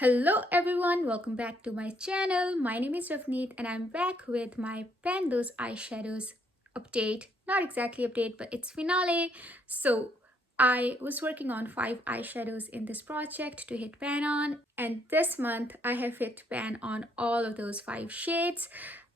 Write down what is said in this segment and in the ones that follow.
Hello everyone, welcome back to my channel. My name is Ravneet and I'm back with my Pan Those Eyeshadows update. Not exactly update, but it's finale. So I was working on 5 eyeshadows in this project to hit pan on, and this month I have hit pan on all of those 5 shades.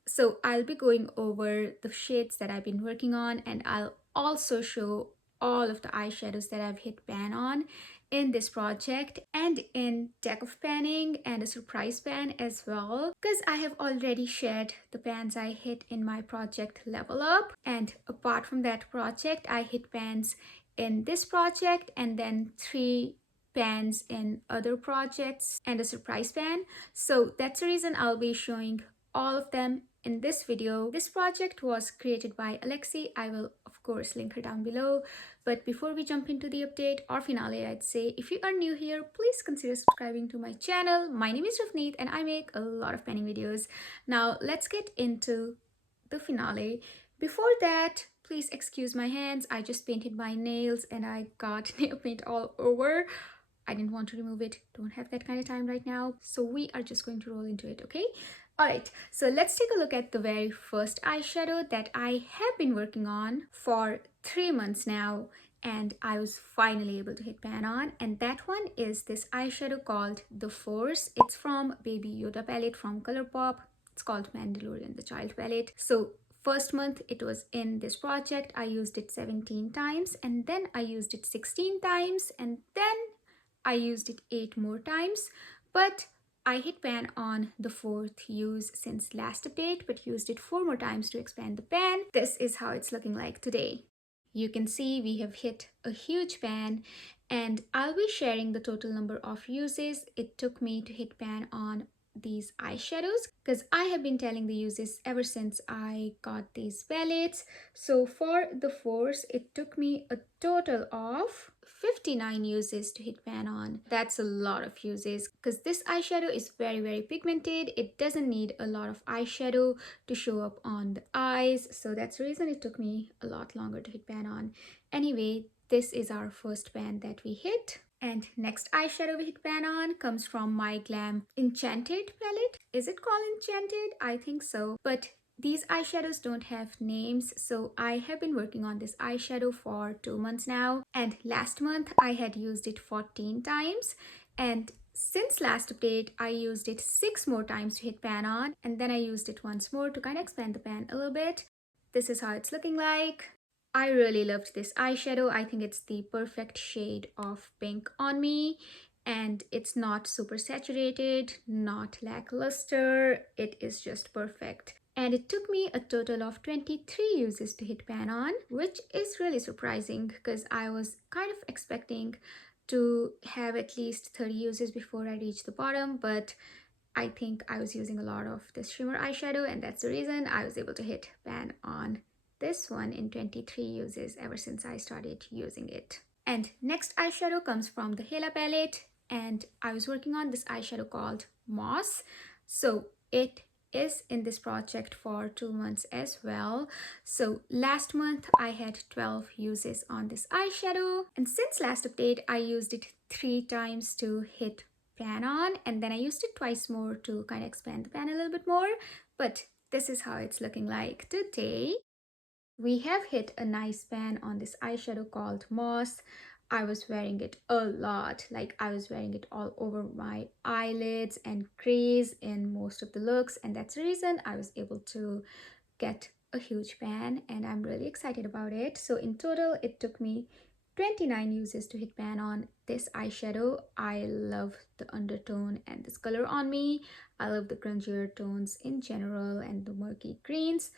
So I'll be going over the shades that I've been working on, and I'll also show all of the eyeshadows that I've hit pan on in this project and in deck of panning and a surprise pan as well, because I have already shared the pans I hit in my project Level Up, and apart from that project I hit pans in this project and then 3 pans in other projects and a surprise pan. So that's the reason I'll be showing all of them in this video. This project was created by Alexi. I will of course link her down below. But before we jump into the update or finale, I'd say if you are new here, please consider subscribing to my channel. My name is Ravneet and I make a lot of panning videos. Now let's get into the finale. Before that, please excuse my hands. I just painted my nails and I got nail paint all over. I didn't want to remove it. Don't have that kind of time right now. So we are just going to roll into it, okay? Alright, so let's take a look at the very first eyeshadow that I have been working on for 3 months now, and I was finally able to hit pan on, and that one is this eyeshadow called The Force. It's from Baby Yoda palette from Colourpop. It's called Mandalorian the Child palette. So first month it was in this project. I used it 17 times, and then I used it 16 times, and then I used it 8 more times, but I hit pan on the 4th use since last update, but used it 4 more times to expand the pan. This is how it's looking like today. You can see we have hit a huge pan, and I'll be sharing the total number of uses it took me to hit pan on these eyeshadows, because I have been telling the uses ever since I got these palettes. So for the Force, it took me a total of 59 uses to hit pan on. That's a lot of uses because this eyeshadow is very pigmented. It doesn't need a lot of eyeshadow to show up on the eyes, so that's the reason it took me a lot longer to hit pan on. Anyway, this is our first pan that we hit. And next eyeshadow we hit pan on comes from my Glam Enchanted palette. Is it called Enchanted? I think so. But these eyeshadows don't have names, so I have been working on this eyeshadow for 2 months now, and last month I had used it 14 times, and since last update I used it 6 more times to hit pan on, and then I used it once more to kind of expand the pan a little bit. This is how it's looking like. I really loved this eyeshadow. I think it's the perfect shade of pink on me, and it's not super saturated, not lackluster. It is just perfect. And it took me a total of 23 uses to hit pan on, which is really surprising because I was kind of expecting to have at least 30 uses before I reach the bottom, but I think I was using a lot of this shimmer eyeshadow, and that's the reason I was able to hit pan on this one in 23 uses ever since I started using it. And next eyeshadow comes from the Hela palette, and I was working on this eyeshadow called Moss. So it is in this project for 2 months as well. So last month I had 12 uses on this eyeshadow, and since last update I used it 3 times to hit pan on, and then I used it twice more to kind of expand the pan a little bit more. But this is how it's looking like today. We have hit a nice pan on this eyeshadow called Moss. I was wearing it a lot, like I was wearing it all over my eyelids and crease in most of the looks, and that's the reason I was able to get a huge pan, and I'm really excited about it. So in total it took me 29 uses to hit pan on this eyeshadow. I love the undertone and this color on me. I love the grungier tones in general and the murky greens.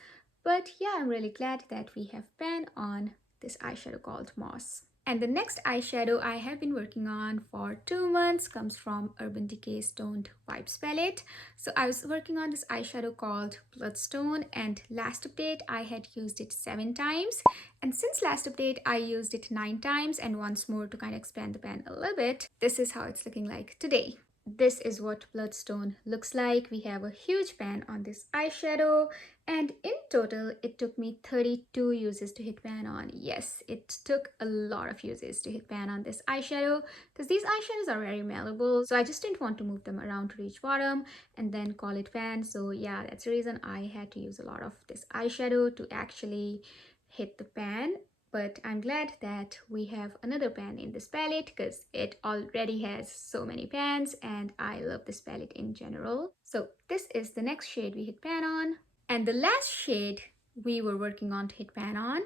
But yeah, I'm really glad that we have pan on this eyeshadow called Moss. And the next eyeshadow I have been working on for 2 months comes from Urban Decay's Toned Vibes palette. So I was working on this eyeshadow called Bloodstone, and last update I had used it 7 times. And since last update I used it 9 times and once more to kind of expand the pan a little bit. This is how it's looking like today. This is what Bloodstone looks like. We have a huge pan on this eyeshadow, And in total, it took me 32 uses to hit pan on. Yes, it took a lot of uses to hit pan on this eyeshadow because these eyeshadows are very malleable. So I just didn't want to move them around to reach bottom and then call it pan. So yeah, that's the reason I had to use a lot of this eyeshadow to actually hit the pan. But I'm glad that we have another pan in this palette because it already has so many pans and I love this palette in general. So this is the next shade we hit pan on. And the last shade we were working on to hit pan on,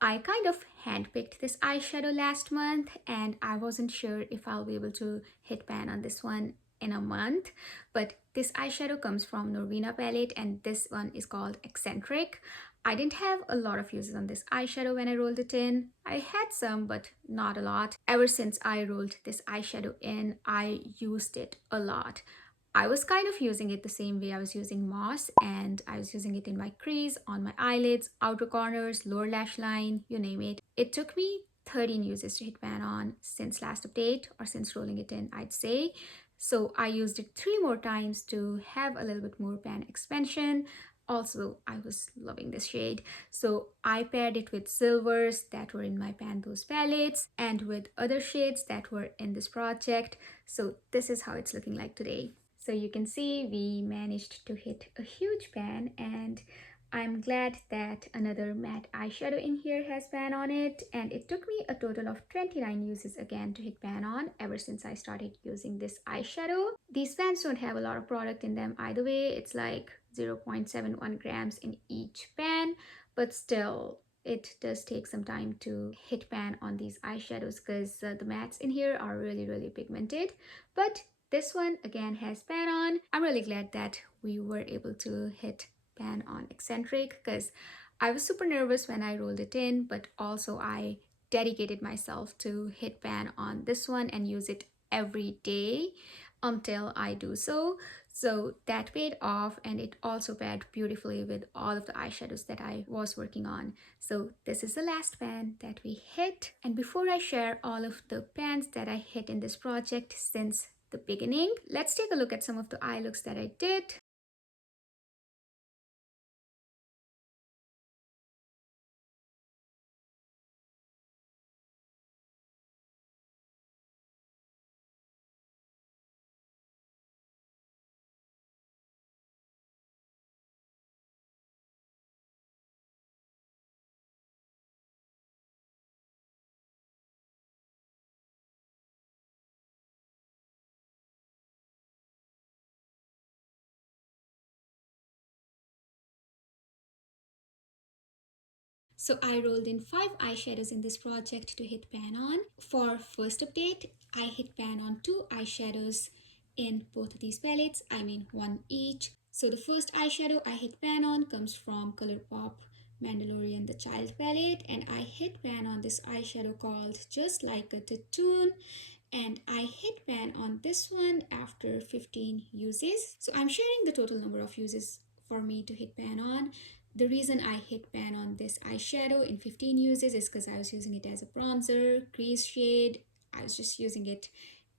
I kind of handpicked this eyeshadow last month and I wasn't sure if I'll be able to hit pan on this one in a month. But this eyeshadow comes from Norvina palette and this one is called Eccentric. I didn't have a lot of uses on this eyeshadow when I rolled it in. I had some, but not a lot. Ever since I rolled this eyeshadow in, I used it a lot. I was kind of using it the same way I was using Moss, and I was using it in my crease, on my eyelids, outer corners, lower lash line, you name it. It took me 13 uses to hit pan on since last update, or since rolling it in, I'd say. So I used it 3 more times to have a little bit more pan expansion. Also, I was loving this shade. So I paired it with silvers that were in my Panthos palettes and with other shades that were in this project. So this is how it's looking like today. So you can see we managed to hit a huge pan, and I'm glad that another matte eyeshadow in here has pan on it, and it took me a total of 29 uses again to hit pan on ever since I started using this eyeshadow. These pans don't have a lot of product in them either way. It's like 0.71 grams in each pan, but still it does take some time to hit pan on these eyeshadows because the mattes in here are really pigmented. But this one again has pan on. I'm really glad that we were able to hit pan on Eccentric because I was super nervous when I rolled it in, but also I dedicated myself to hit pan on this one and use it every day until I do so. So that paid off, and it also paired beautifully with all of the eyeshadows that I was working on. So this is the last pan that we hit. And before I share all of the pans that I hit in this project since the beginning, let's take a look at some of the eye looks that I did. So I rolled in 5 eyeshadows in this project to hit pan on. For first update, I hit pan on 2 eyeshadows in both of these palettes, I mean one each. So the first eyeshadow I hit pan on comes from ColourPop Mandalorian the Child palette, and I hit pan on this eyeshadow called Just Like a Tattoon, and I hit pan on this one after 15 uses. So I'm sharing the total number of uses for me to hit pan on. The reason I hit pan on this eyeshadow in 15 uses is because I was using it as a bronzer, crease shade. I was just using it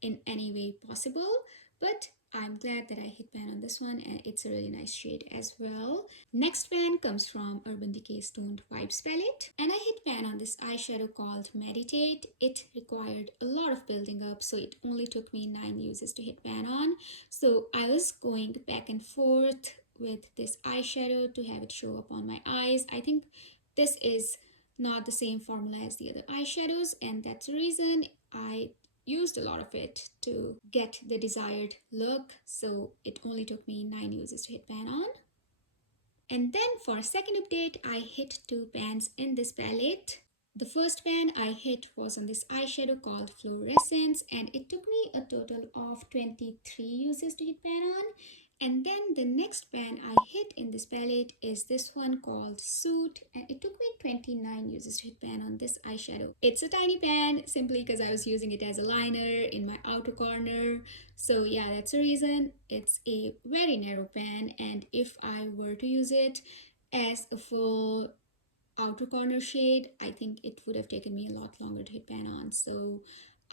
in any way possible, but I'm glad that I hit pan on this one, and it's a really nice shade as well. Next pan comes from Urban Decay Stoned Vibes palette, and I hit pan on this eyeshadow called Meditate. It required a lot of building up, so it only took me 9 uses to hit pan on. So I was going back and forth with this eyeshadow to have it show up on my eyes. I think this is not the same formula as the other eyeshadows, and that's the reason I used a lot of it to get the desired look. So it only took me 9 uses to hit pan on. And then for second update, I hit 2 pans in this palette. The first pan I hit was on this eyeshadow called Fluorescence, and it took me a total of 23 uses to hit pan on. And then the next pan I hit in this palette is this one called Suit, and it took me 29 uses to hit pan on this eyeshadow. It's a tiny pan simply because I was using it as a liner in my outer corner. So yeah, that's the reason. It's a very narrow pan, and if I were to use it as a full outer corner shade, I think it would have taken me a lot longer to hit pan on. So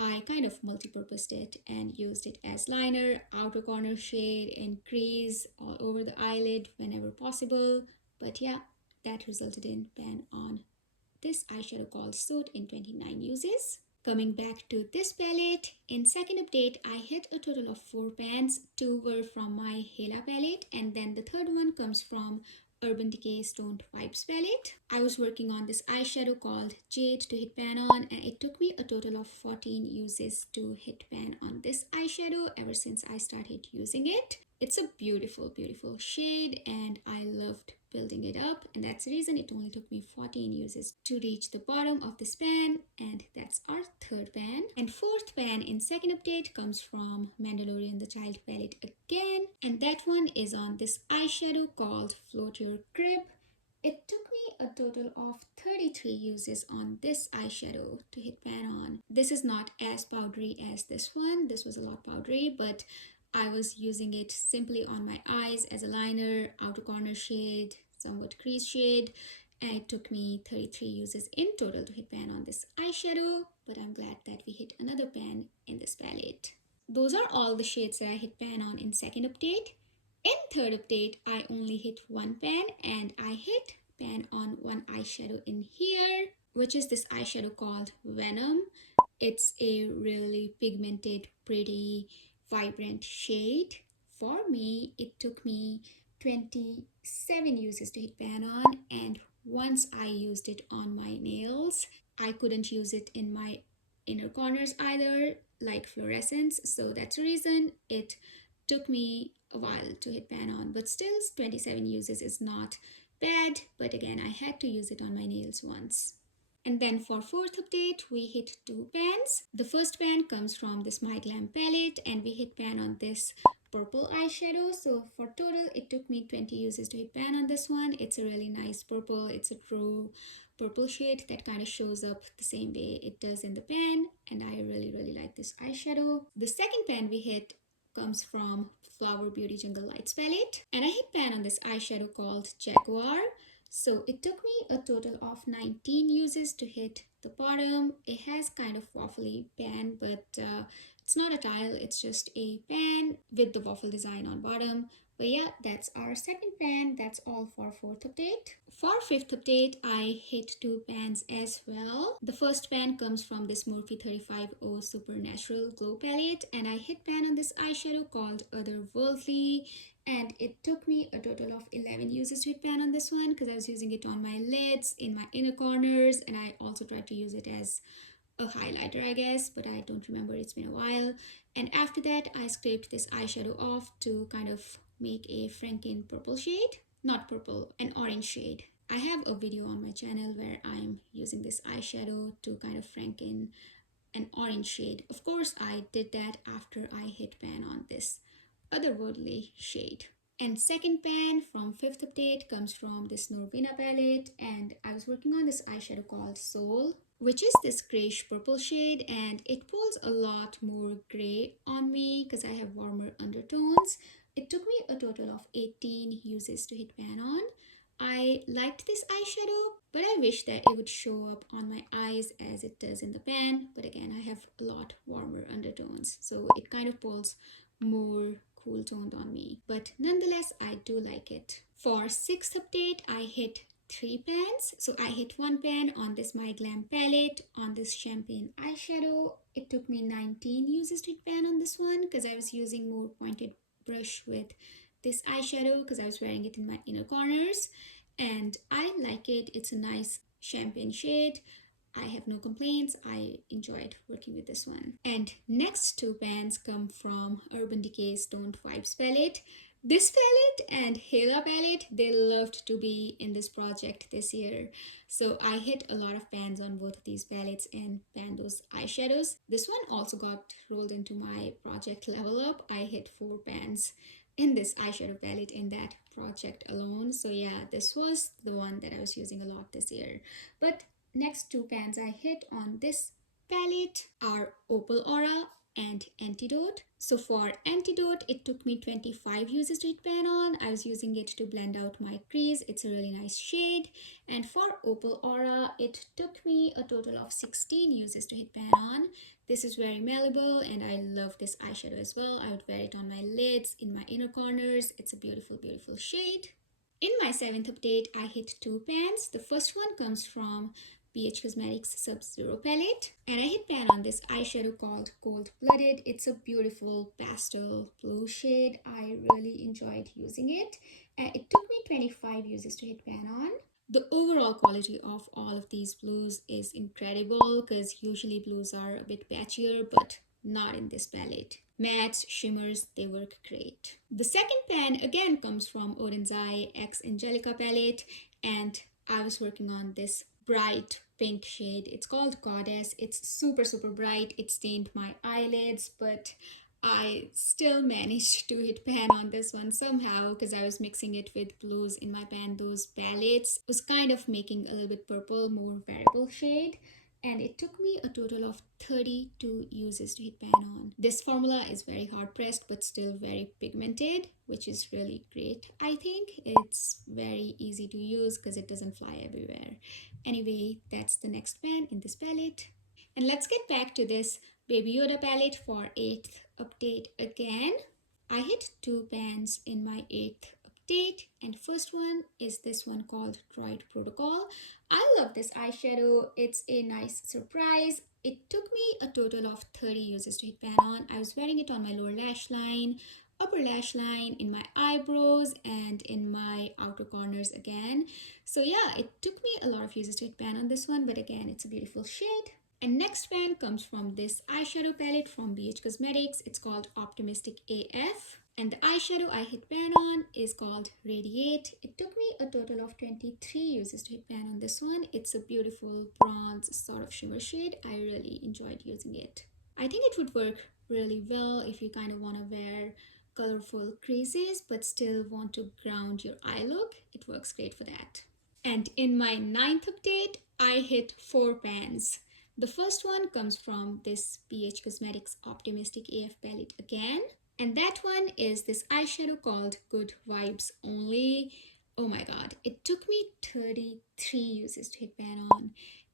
I kind of multi-purposed it and used it as liner, outer corner shade, and crease all over the eyelid whenever possible. But yeah, that resulted in pan on this eyeshadow called Suit in 29 uses. Coming back to this palette, in second update, I hit a total of 4 pans. 2 were from my Hela palette, and then the third one comes from Urban Decay Stoned Vibes palette. I was working on this eyeshadow called Jade to hit pan on, and it took me a total of 14 uses to hit pan on this eyeshadow ever since I started using it. It's a beautiful, beautiful shade, and I loved building it up, and that's the reason it only took me 14 uses to reach the bottom of this pan, and that's our third pan. And fourth pan in second update comes from Mandalorian the Child palette again, and that one is on this eyeshadow called Float Your Crib. It took me a total of 33 uses on this eyeshadow to hit pan on. This is not as powdery as this one. This was a lot powdery, but I was using it simply on my eyes as a liner, outer corner shade, somewhat crease shade, and it took me 33 uses in total to hit pan on this eyeshadow, but I'm glad that we hit another pan in this palette. Those are all the shades that I hit pan on in second update. In third update, I only hit one pan, and I hit pan on one eyeshadow in here, which is this eyeshadow called Venom. It's a really pigmented, pretty, vibrant shade. For me, it took me 27 uses to hit pan on, and once I used it on my nails, I couldn't use it in my inner corners either, like fluorescence, so that's the reason it took me a while to hit pan on. But still, 27 uses is not bad, but again, I had to use it on my nails once. And then for fourth update, we hit 2 pans. The first pan comes from this My Glam palette, and we hit pan on this purple eyeshadow. So for total, it took me 20 uses to hit pan on this one. It's a really nice purple. It's a true purple shade that kind of shows up the same way it does in the pan, and I really, really like this eyeshadow. The second pan we hit comes from Flower Beauty Jungle Lights palette, and I hit pan on this eyeshadow called Jaguar. So it took me a total of 19 uses to hit the bottom. It has kind of waffly pan, but it's not a tile, it's just a pan with the waffle design on bottom. But yeah, that's our second pan. That's all for fourth update. For fifth update, I hit 2 pans as well. The first pan comes from this Morphe 35O Supernatural Glow palette, and I hit pan on this eyeshadow called Otherworldly, and it took me a total of 11 uses to hit pan on this one because I was using it on my lids, in my inner corners, and I also tried to use it as a highlighter, I guess, but I don't remember, it's been a while. And after that, I scraped this eyeshadow off to kind of make a Franken purple shade. Not purple, an orange shade. I have a video on my channel where I'm using this eyeshadow to kind of Franken an orange shade. Of course, I did that after I hit pan on this Otherworldly shade. And second pan from fifth update comes from this Norvina palette, and I was working on this eyeshadow called Soul, which is this grayish purple shade, and it pulls a lot more gray on me because I have warmer undertones. It took me a total of 18 uses to hit pan on. I liked this eyeshadow, but I wish that it would show up on my eyes as it does in the pan. But again, I have a lot warmer undertones, so it kind of pulls more cool toned on me. But nonetheless, I do like it. For sixth update, I hit 3 pans. So I hit 1 pan on this My Glam palette on this champagne eyeshadow. It took me 19 uses to hit pan on this one because I was using more pointed brush with this eyeshadow because I was wearing it in my inner corners, and I like it. It's a nice champagne shade. I have no complaints. I enjoyed working with this one. And next 2 pans come from Urban Decay Stoned Vibes palette. This palette and Hela palette, they loved to be in this project this year. So I hit a lot of pans on both of these palettes and panned those eyeshadows. This one also got rolled into my project Level Up. I hit 4 pans in this eyeshadow palette in that project alone. So yeah, this was the one that I was using a lot this year. But next 2 pans I hit on this palette are Opal Aura and Antidote. So for Antidote, it took me 25 uses to hit pan on. I was using it to blend out my crease. It's a really nice shade. And for Opal Aura, it took me a total of 16 uses to hit pan on. This is very malleable, and I love this eyeshadow as well. I would wear it on my lids, in my inner corners. It's a beautiful, beautiful shade. In my 7th update, I hit 2 pans. The first one comes from BH Cosmetics Sub-Zero palette, and I hit pan on this eyeshadow called Cold Blooded. It's a beautiful pastel blue shade. I really enjoyed using it. It took me 25 uses to hit pan on. The overall quality of all of these blues is incredible because usually blues are a bit patchier, but not in this palette. Mattes, shimmers, they work great. The second pan again comes from Odin's Eye X Angelica palette, and I was working on this bright pink shade. It's called Goddess. It's super bright. It stained my eyelids, but I still managed to hit pan on this one somehow because I was mixing it with blues in my pan. Those palettes was kind of making a little bit purple, more variable shade, and it took me a total of 32 uses to hit pan on. This formula is very hard pressed but still very pigmented, which is really great. I think it's very easy to use because it doesn't fly everywhere. Anyway, that's the next pan in this palette. And let's get back to this Baby Yoda palette for 8th update again. I hit 2 pans in my 8th update, and first one is this one called Droid Protocol. I love this eyeshadow. It's a nice surprise. It took me a total of 30 uses to hit pan on. I was wearing it on my lower lash line, upper lash line, in my eyebrows, and in my outer corners again. So yeah, it took me a lot of uses to hit pan on this one, but again, it's a beautiful shade. And next pan comes from this eyeshadow palette from BH Cosmetics. It's called Optimistic AF. And the eyeshadow I hit pan on is called Radiate. It took me a total of 23 uses to hit pan on this one. It's a beautiful bronze sort of shimmer shade. I really enjoyed using it. I think it would work really well if you kind of want to wear colorful creases but still want to ground your eye look. It works great for that. And in my 9th update, I hit 4 pans. The first one comes from this BH Cosmetics Optimistic AF palette again. And that one is this eyeshadow called Good Vibes Only. Oh my god, it took me 33 uses to hit pan on.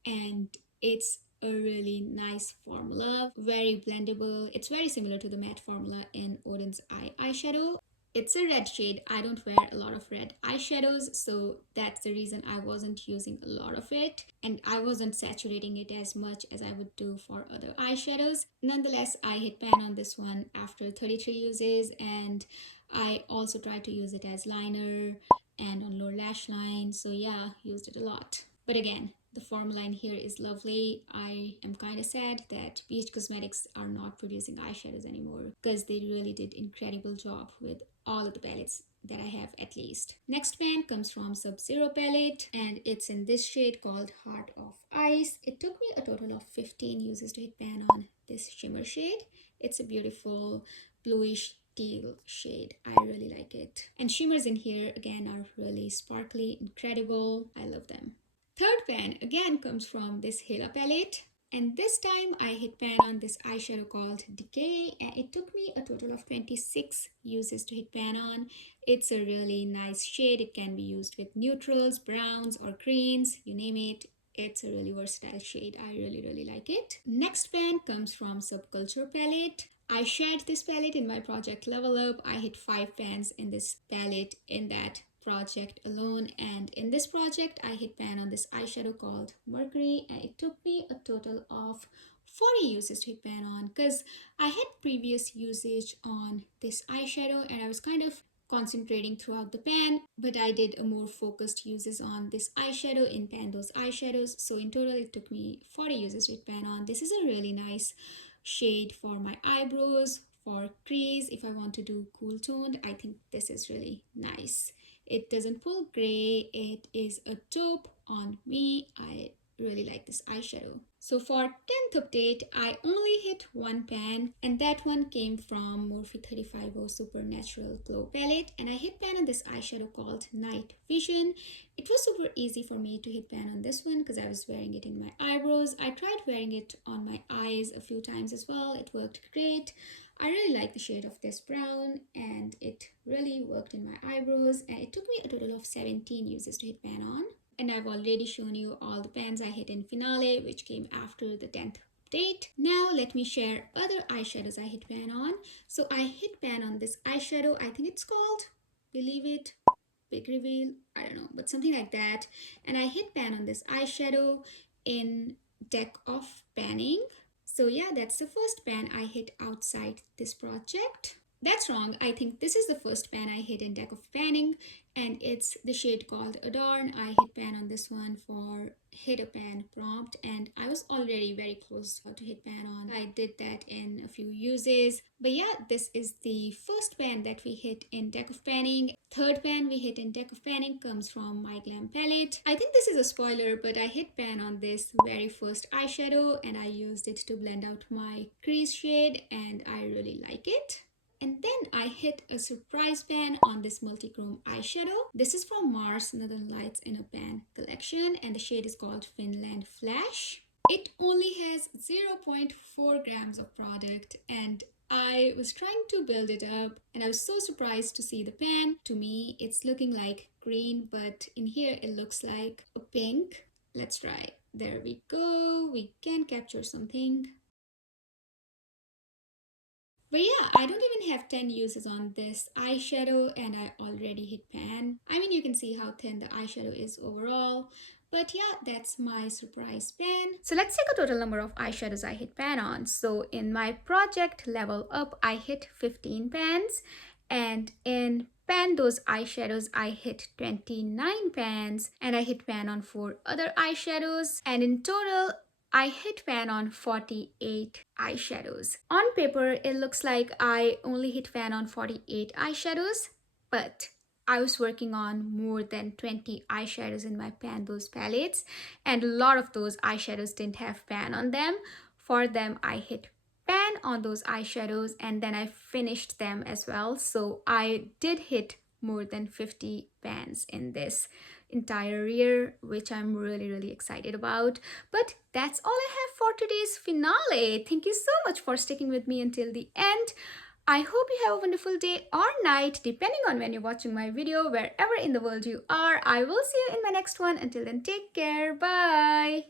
And it's a really nice formula, very blendable. It's very similar to the matte formula in Odin's Eye eyeshadow. It's a red shade. I don't wear a lot of red eyeshadows, so that's the reason I wasn't using a lot of it, and I wasn't saturating it as much as I would do for other eyeshadows. Nonetheless, I hit pan on this one after 33 uses, and I also tried to use it as liner and on lower lash line. So yeah, used it a lot. But again, the formula in here is lovely. I am kind of sad that BH Cosmetics are not producing eyeshadows anymore because they really did incredible job with all of the palettes that I have at least. Next pan comes from Sub-Zero palette, and it's in this shade called Heart of Ice. It took me a total of 15 uses to hit pan on this shimmer shade. It's a beautiful bluish teal shade. I really like it. And shimmers in here again are really sparkly, incredible. I love them. Third pan again comes from this Hela palette, and this time I hit pan on this eyeshadow called Decay, and it took me a total of 26 uses to hit pan on. It's a really nice shade. It can be used with neutrals, browns, or greens, you name it. It's a really versatile shade. I really like it. Next pan comes from Subculture palette. I shared this palette in my project Level Up. I hit 5 pans in this palette in that project alone, and in this project I hit pan on this eyeshadow called Mercury, and it took me a total of 40 uses to hit pan on because I had previous usage on this eyeshadow and I was kind of concentrating throughout the pan, but I did a more focused uses on this eyeshadow in pan those eyeshadows. So in total it took me 40 uses to hit pan on. This is a really nice shade for my eyebrows, for crease. If I want to do cool toned, I think this is really nice. It doesn't pull gray. It is a taupe on me. I really like this eyeshadow. So for 10th update, I only hit 1 pan, and that one came from Morphe 350 Supernatural Glow palette, and I hit pan on this eyeshadow called Night Vision. It was super easy for me to hit pan on this one because I was wearing it in my eyebrows. I tried wearing it on my eyes a few times as well. It worked great. I really like the shade of this brown, and it really worked in my eyebrows, and it took me a total of 17 uses to hit pan on. And I've already shown you all the pans I hit in Finale, which came after the 10th update. Now let me share other eyeshadows I hit pan on. So I hit pan on this eyeshadow. I think it's called Believe It. big reveal, I don't know, but something like that. And I hit pan on this eyeshadow in deck of panning. So yeah, that's the first pan I hit outside this project. That's wrong. I think this is the first pan I hit in deck of panning, and it's the shade called Adorn. I hit pan on this one for hit a pan prompt, and I was already very close to hit pan on. I did that in a few uses. But yeah, this is the first pan that we hit in deck of panning. Third pan we hit in deck of panning comes from my Glam palette. I think this is a spoiler, but I hit pan on this very first eyeshadow and I used it to blend out my crease shade, and I really like it. And then I hit a surprise pan on this multichrome eyeshadow. This is from Mars Northern Lights in a Pan collection, and the shade is called Finland Flash. It only has 0.4 grams of product, and I was trying to build it up, and I was so surprised to see the pan. To me, it's looking like green, but in here it looks like a pink. Let's try. There we go. We can capture something. But yeah, I don't even have 10 uses on this eyeshadow and I already hit pan. I mean, you can see how thin the eyeshadow is overall. But yeah, that's my surprise pan. So let's take a total number of eyeshadows I hit pan on. So in my project level up, I hit 15 pans. And in pan those eyeshadows, I hit 29 pans. And I hit pan on 4 other eyeshadows. And in total, I hit pan on 48 eyeshadows. On paper, it looks like I only hit pan on 48 eyeshadows, but I was working on more than 20 eyeshadows in my pan those palettes, and a lot of those eyeshadows didn't have pan on them. For them, I hit pan on those eyeshadows and then I finished them as well. So I did hit more than 50 pans in this entire year, which I'm really excited about. But that's all I have for today's finale. Thank you so much for sticking with me until the end. I hope you have a wonderful day or night, depending on when you're watching my video, wherever in the world you are. I will see you in my next one. Until then, take care. Bye.